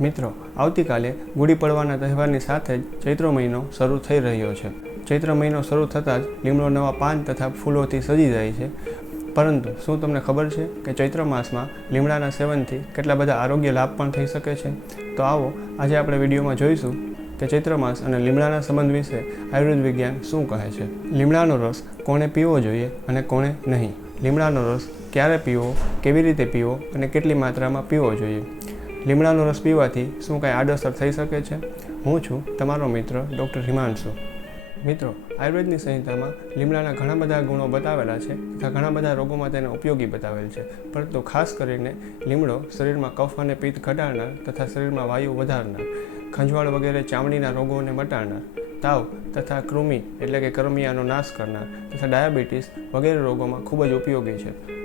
મિત્રો, આવતીકાલે ગુડી પડવાના તહેવારની સાથે જ ચૈત્ર મહિનો શરૂ થઈ રહ્યો છે. ચૈત્ર મહિનો શરૂ થતાં જ લીમડો નવા પાન તથા ફૂલોથી સજી જાય છે. પરંતુ શું તમને ખબર છે કે ચૈત્ર માસમાં લીમડાના સેવનથી કેટલા બધા આરોગ્ય લાભ પણ થઈ શકે છે? તો આવો, આજે આપણે વિડીયોમાં જોઈશું કે ચૈત્ર માસ અને લીમડાના સંબંધ વિશે આયુર્વેદ વિજ્ઞાન શું કહે છે. લીમડાનો રસ કોણે પીવો જોઈએ અને કોણે નહીં? લીમડાનો રસ ક્યારે પીવો, કેવી રીતે પીવો અને કેટલી માત્રામાં પીવો જોઈએ? લીમડાનો રસ પીવાથી શું કાંઈ આડઅસર થઈ શકે છે? હું છું તમારો મિત્ર ડૉક્ટર હિમાંશુ. મિત્રો, આયુર્વેદની સંહિતામાં લીમડાના ઘણા બધા ગુણો બતાવેલા છે તથા ઘણા બધા રોગોમાં તેને ઉપયોગી બતાવેલ છે. પરંતુ ખાસ કરીને લીમડો શરીરમાં કફ અને પિત્ત ઘટાડનાર તથા શરીરમાં વાયુ વધારનાર, ખંજવાળ વગેરે ચામડીના રોગોને મટાડનાર, તાવ તથા કૃમિ એટલે કે કરમિયાનો નાશ કરનાર તથા ડાયાબિટીસ વગેરે રોગોમાં ખૂબ જ ઉપયોગી છે.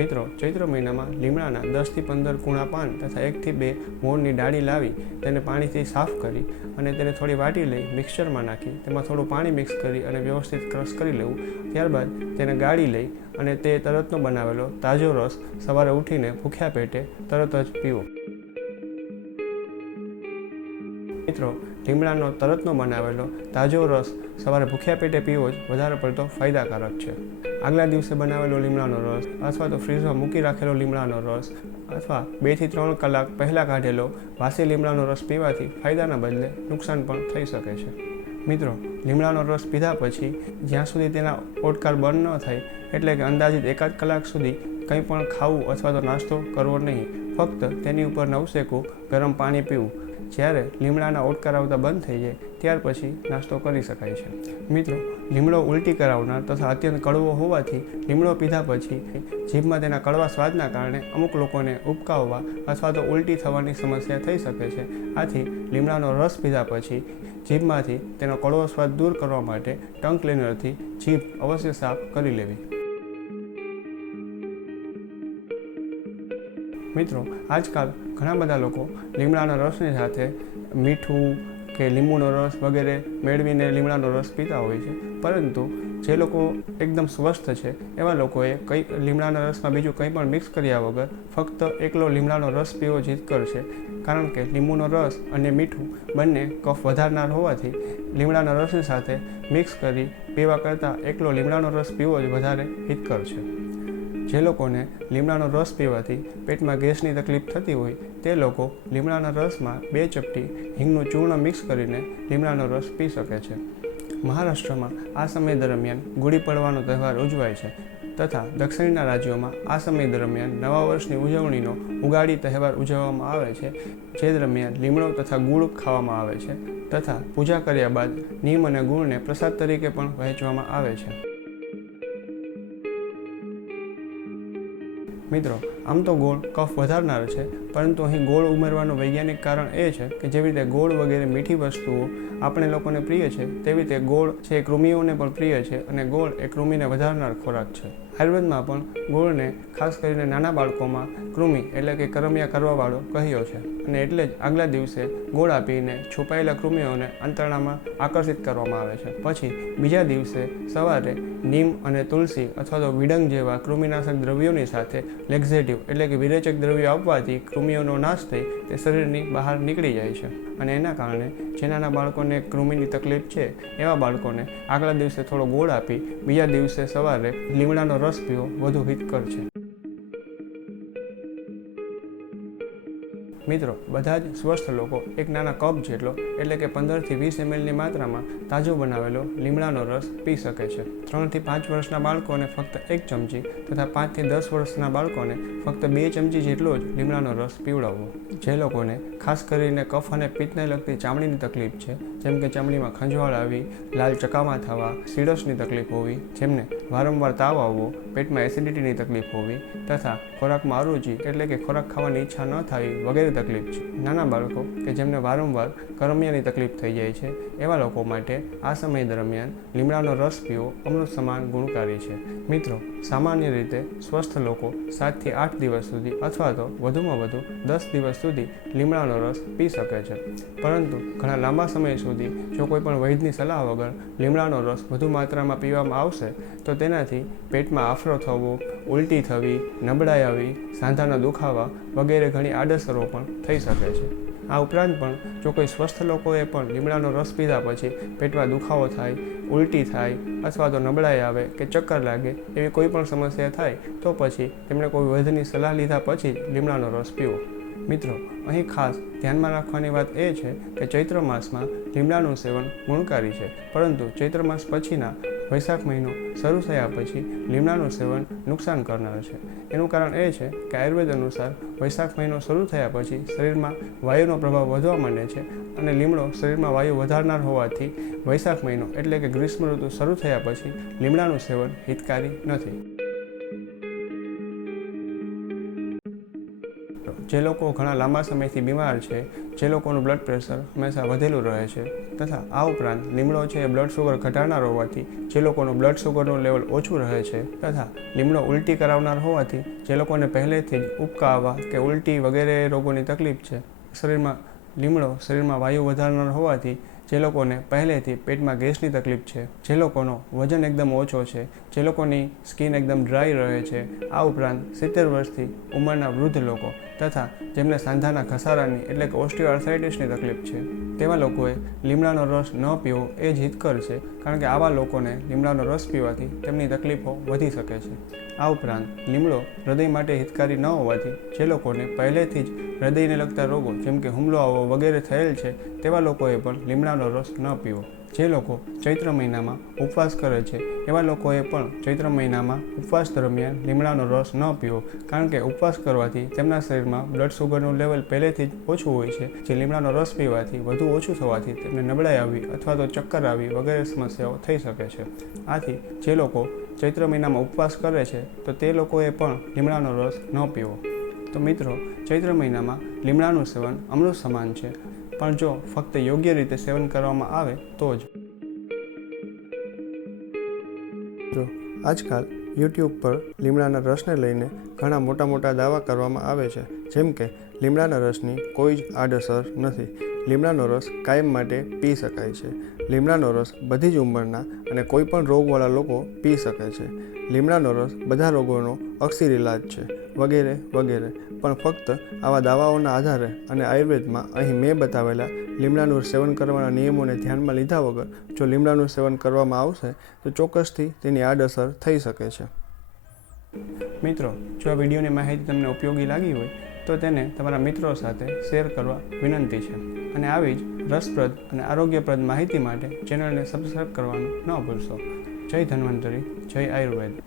મિત્રો, ચૈત્ર મહિનામાં લીમડાના દસથી પંદર કૂણા પાન તથા એકથી બે મોરની ડાળી લાવી તેને પાણીથી સાફ કરી અને તેને થોડી વાટી લઈ મિક્સરમાં નાખી. તેમાં થોડું પાણી મિક્સ કરી અને વ્યવસ્થિત ક્રશ કરી લેવું. ત્યારબાદ તેને ગાળી લઈ અને તે તરતનો બનાવેલો તાજો રસ સવારે ઉઠીને ભૂખ્યા પેટે તરત જ પીવો. મિત્રો, લીમડાનો તરતનો બનાવેલો તાજો રસ સવારે ભૂખ્યા પેટે પીવો જ વધારે પડતો ફાયદાકારક છે. આગલા દિવસે બનાવેલો લીમડાનો રસ અથવા તો ફ્રીઝમાં મૂકી રાખેલો લીમડાનો રસ અથવા બેથી ત્રણ કલાક પહેલાં કાઢેલો વાસી લીમડાનો રસ પીવાથી ફાયદાના બદલે નુકસાન પણ થઈ શકે છે. મિત્રો, લીમડાનો રસ પીધા પછી જ્યાં સુધી તેના ઓટકાર બંધ ન થાય એટલે કે અંદાજિત એકાદ કલાક સુધી કંઈ પણ ખાવું અથવા તો નાસ્તો કરવો નહીં, ફક્ત તેની ઉપર નવશેકું ગરમ પાણી પીવું જ્યારે લીમડાના ઓટ કરાવતા બંધ થઈ જાય, ત્યાર પછી નાસ્તો કરી શકાય છે. મિત્રો, લીમડો ઉલટી કરાવનાર તથા અત્યંત કડવો હોવાથી લીમડો પીધા પછી જીભમાં તેના કડવા સ્વાદના કારણે અમુક લોકોને ઉપકાવવા અથવા તો ઉલટી થવાની સમસ્યા થઈ શકે છે. આથી લીમડાનો રસ પીધા પછી જીભમાંથી તેનો કડવો સ્વાદ દૂર કરવા માટે ટંક ક્લીનરથી જીભ અવશ્ય સાફ કરી લેવી. મિત્રો, આજકાલ ઘણા બધા લોકો લીમડાના રસની સાથે મીઠું કે લીંબુનો રસ વગેરે મેળવીને લીમડાનો રસ પીતા હોય છે. પરંતુ જે લોકો એકદમ સ્વસ્થ છે, એવા લોકોએ કંઈ લીમડાના રસમાં બીજું કંઈ પણ મિક્સ કર્યા વગર ફક્ત એકલો લીમડાનો રસ પીવો જીત કરશે. કારણ કે લીંબુનો રસ અને મીઠું બંને કફ વધારનાર હોવાથી લીમડાના રસની સાથે મિક્સ કરી પીવા કરતાં એકલો લીમડાનો રસ પીવો જ વધારે હિતકર છે. જે લોકોને લીમડાનો રસ પીવાથી પેટમાં ગેસની તકલીફ થતી હોય, તે લોકો લીમડાના રસમાં બે ચપટી હિંગનું ચૂર્ણ મિક્સ કરીને લીમડાનો રસ પી શકે છે. મહારાષ્ટ્રમાં આ સમય દરમિયાન ગુડી પડવાનો તહેવાર ઉજવાય છે તથા દક્ષિણના રાજ્યોમાં આ સમય દરમિયાન નવા વર્ષની ઉજવણીનો ઉગાડી તહેવાર ઉજવવામાં આવે છે, જે દરમિયાન લીમડો તથા ગુળ ખાવામાં આવે છે તથા પૂજા કર્યા બાદ નીમ અને ગુળને પ્રસાદ તરીકે પણ વહેંચવામાં આવે છે. મિત્રો, આમ તો ગોળ કફ વધારનાર છે, પરંતુ અહીં ગોળ ઉમેરવાનું વૈજ્ઞાનિક કારણ એ છે કે જેવી રીતે ગોળ વગેરે મીઠી વસ્તુઓ આપણે લોકોને પ્રિય છે, તેવી રીતે ગોળ છે એ કૃમિઓને પણ પ્રિય છે અને ગોળ એ કૃમિને વધારનાર ખોરાક છે. આયુર્વેદમાં પણ ગોળને ખાસ કરીને નાના બાળકોમાં કૃમિ એટલે કે કરમિયા કરવાવાળો કહ્યો છે. અને એટલે જ આગલા દિવસે ગોળ આપીને છુપાયેલા કૃમિઓને અંતરણામાં આકર્ષિત કરવામાં આવે છે. પછી બીજા દિવસે સવારે નીમ અને તુલસી અથવા તો વિડંગ જેવા કૃમિનાશક દ્રવ્યોની સાથે લેક્ઝેટિવ એટલે કે વિરેચક દ્રવ્યો આપવાથી કૃમિઓનો નાશ થઈ તે શરીરની બહાર નીકળી જાય છે અને એના કારણે જે નાના બાળકોને કૃમિની તકલીફ છે, એવા બાળકોને આગલા દિવસે થોડો ગોળ આપી, બીજા દિવસે સવારે લીમડાનો રસ પીવો વધુ હિતકર છે. મિત્રો, બધા જ સ્વસ્થ લોકો, એક નાના કપ જેટલો, એટલે કે પંદરથી વીસ એમએલની માત્રામાં તાજો બનાવેલો લીમડાનો રસ પી શકે છે. ત્રણથી પાંચ વર્ષના બાળકોને ફક્ત એક ચમચી તથા પાંચથી દસ વર્ષના બાળકોને ફક્ત બે ચમચી જેટલો જ લીમડાનો રસ પીવડાવવો. જે લોકોને ખાસ કરીને કફ અને પિત્તને લગતી ચામડીની તકલીફ છે, જેમ કે ચામડીમાં ખંજવાળ આવી, લાલ ચકામા થવા સીડસની તકલીફ હોવી, જેમને વારંવાર તાવ આવવો, પેટમાં એસિડિટીની તકલીફ હોવી, તથા ખોરાકમાં અરુચિ એટલે કે ખોરાક ખાવાની ઈચ્છા ન થવી વગેરે તકલીફ છે. નાના બાળકો કે જેમને વારંવાર કરમિયાની તકલીફ થઈ જાય છે, એવા લોકો માટે આ સમય દરમિયાન લીમડાનો રસ પીવો અમૃત સમાન ગુણકારી છે. મિત્રો, સામાન્ય રીતે સ્વસ્થ લોકો સાતથી આઠ દિવસ સુધી અથવા તો વધુમાં વધુ દસ દિવસ સુધી લીમડાનો રસ પી શકે છે. પરંતુ ઘણા લાંબા સમય સુધી જો કોઈ પણ વૈદની સલાહ વગર લીમડાનો રસ વધુ માત્રામાં પીવામાં આવશે, તો તેનાથી પેટમાં આફરો થવો, ઉલટી થવી, નબળાઈ આવી, સાંધાના દુખાવા વગેરે ઘણી આડઅસરો પણ થઈ શકે છે. આ ઉપરાંત પણ જો કોઈ સ્વસ્થ લોકોએ પણ લીમડાનો રસ પીધા પછી પેટમાં દુખાવો થાય, ઉલટી થાય અથવા તો નબળાઈ આવે કે ચક્કર લાગે એવી કોઈ પણ સમસ્યા થાય, તો પછી તેમણે કોઈ વૈદ્યની સલાહ લીધા પછી લીમડાનો રસ પીવો. મિત્રો, અહીં ખાસ ધ્યાનમાં રાખવાની વાત એ છે કે ચૈત્ર માસમાં લીમડાનું સેવન ગુણકારી છે, પરંતુ ચૈત્ર માસ પછીના વૈશાખ મહિનો શરૂ થયા પછી લીમડાનું સેવન નુકસાન કરનાર છે. એનું કારણ એ છે કે આયુર્વેદ અનુસાર વૈશાખ મહિનો શરૂ થયા પછી શરીરમાં વાયુનો પ્રભાવ વધવા માંડે છે અને લીમડો શરીરમાં વાયુ વધારનાર હોવાથી વૈશાખ મહિનો એટલે કે ગ્રીષ્મ ઋતુ શરૂ થયા પછી લીમડાનું સેવન હિતકારી નથી. જે લોકો ઘણા લાંબા સમયથી બીમાર છે, જે લોકોનું બ્લડ પ્રેશર હંમેશા વધેલું રહે છે તથા આ ઉપરાંત લીમડો છે એ બ્લડ શુગર ઘટાડનાર હોવાથી જે લોકોનું બ્લડ શુગરનું લેવલ ઓછું રહે છે તથા લીમડો ઉલટી કરાવનાર હોવાથી જે લોકોને પહેલેથી જ ઉબકા આવવા કે ઉલટી વગેરે રોગોની તકલીફ છે. શરીરમાં લીમડો શરીરમાં વાયુ વધારનાર હોવાથી જે લોકોને પહેલેથી પેટમાં ગેસની તકલીફ છે, જે લોકોનો વજન એકદમ ઓછો છે, જે લોકોની સ્કિન એકદમ ડ્રાય રહે છે. આ ઉપરાંત સિત્તેર વર્ષથી ઉંમરના વૃદ્ધ લોકો તથા જેમને સાંધાના ઘસારાની એટલે કે ઓસ્ટિયોઆર્થરાઇટિસની તકલીફ છે, તેવા લોકોએ લીમડાનો રસ ન પીવો એ જ હિતકર છે, કારણ કે આવા લોકોને લીમડાનો રસ પીવાથી તેમની તકલીફો વધી શકે છે. આ ઉપરાંત, લીમડો હૃદય માટે હિતકારી ન હોવાથી જે લોકોને પહેલેથી જ હૃદયને લગતા રોગો જેમ કે હુમલો આવવો વગેરે થયેલ છે, તેવા લોકોએ પણ લીમડાનો રસ ન પીવો. જે લોકો ચૈત્ર મહિનામાં ઉપવાસ કરે છે, એવા લોકોએ પણ ચૈત્ર મહિનામાં ઉપવાસ દરમિયાન લીમડાનો રસ ન પીવો, કારણ કે ઉપવાસ કરવાથી તેમના શરીરમાં બ્લડ શુગરનું લેવલ પહેલેથી જ ઓછું હોય છે. જે લીમડાનો રસ પીવાથી વધુ ઓછું થવાથી તેમને નબળાઈ આવી અથવા તો ચક્કર આવી વગેરે સમસ્યાઓ થઈ શકે છે. આથી જે લોકો ચૈત્ર મહિનામાં ઉપવાસ કરે છે, તો તે લોકોએ પણ લીમડાનો રસ ન પીવો. તો મિત્રો, ચૈત્ર મહિનામાં લીમડાનું સેવન અમૃત સમાન છે. પણ જો ફક્ત યોગ્ય રીતે સેવન કરવામાં આવે, તો જ. જો આજકાલ યુટ્યુબ પર લીમડાના રસને લઈને ઘણા મોટા મોટા દાવા કરવામાં આવે છે. જેમ કે, લીમડાના રસની કોઈ જ આડઅસર નથી. લીમડાનો રસ કાયમ માટે પી શકાય છે. લીમડાનો રસ બધી જ ઉંમરના અને કોઈ પણ રોગવાળા લોકો પી શકે છે. લીમડાનો રસ બધા રોગોનો અક્ષીર ઇલાજ છે, વગેરે વગેરે. પણ ફક્ત આવા દાવાઓના આધારે અને આયુર્વેદમાં અહીં મેં બતાવેલા લીમડાનું સેવન કરવાના નિયમોને ધ્યાનમાં લીધા વગર જો લીમડાનું સેવન કરવામાં આવશે, તો ચોક્કસથી તેની આડઅસર થઈ શકે છે. મિત્રો, જો આ વિડીયોની માહિતી તમને ઉપયોગી લાગી હોય, તો તેને તમારા મિત્રો સાથે શેર કરવા વિનંતી છે. અને આવી જ રસપ્રદ અને આરોગ્યપ્રદ માહિતી માટે ચેનલને સબસ્ક્રાઈબ કરવાનું ન ભૂલશો. જય ધન્વંતરી જય આયુર્વેદ.